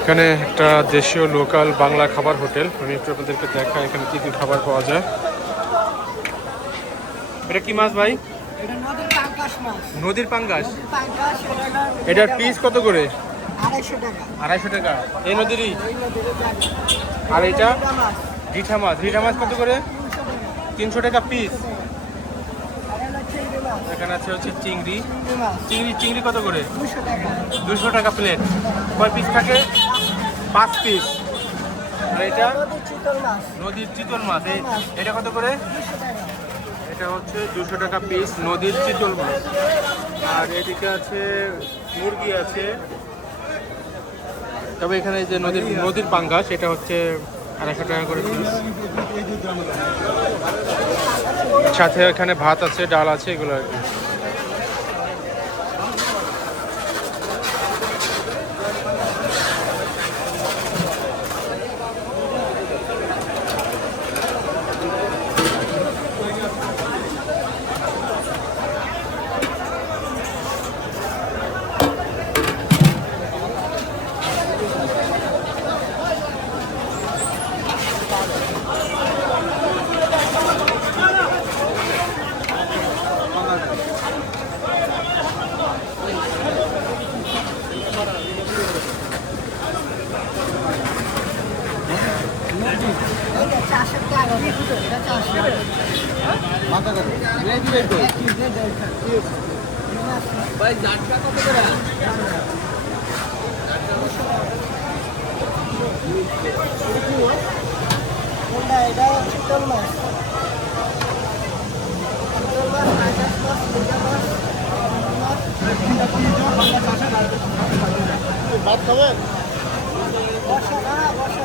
এখানে একটা দেশীয় লোকাল বাংলা খাবার হোটেল, আমি একটু আপনাদেরকে দেখাই এখানে কি কি খাবার পাওয়া যায়। এটা কি মাছ ভাই? নদীর পাঙ্গাস। এটার পিস কত করে? 250 টাকা। এই নদীরই? আর এটা রিঠা মাছ। রিঠা মাছ কত করে? 300 টাকা পিস। এখানে আছে হচ্ছে চিংড়ি। চিংড়ি কত করে? 200 টাকা প্লেট। কয় পিস থাকে? 5 পিস। আর এটা নদীর চিতল মাছ। এটা কত করে? এটা হচ্ছে 200 টাকা পিস নদীর চিতল মাছ। আর এদিকে আছে মুরগি আছে, তবে এখানে যে নদীর পাঙ্গাস এটা হচ্ছে 250 টাকা করে পিস। সাথে এখানে ভাত আছে, ডাল আছে, এগুলো আর কি। ভাই জাটকা কত করে? এটা চিতল মাছ। ভাত খাবেন? বসা না বসা।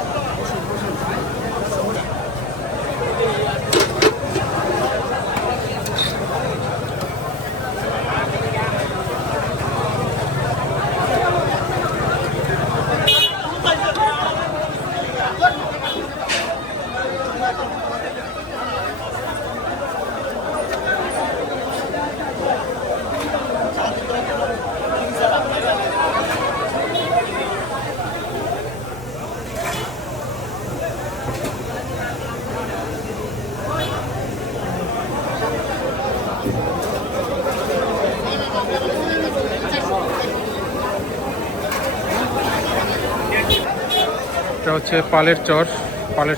এটা হচ্ছে পালের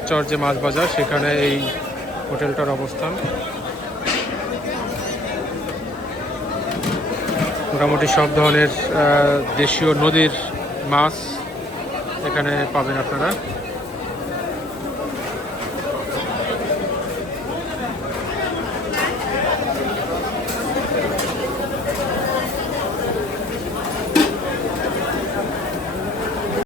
চর যে মাছ বাজার, সেখানে এই হোটেলটার অবস্থান। মোটামুটি সব ধরনের দেশীয় নদীর মাছ এখানে পাবেন আপনারা।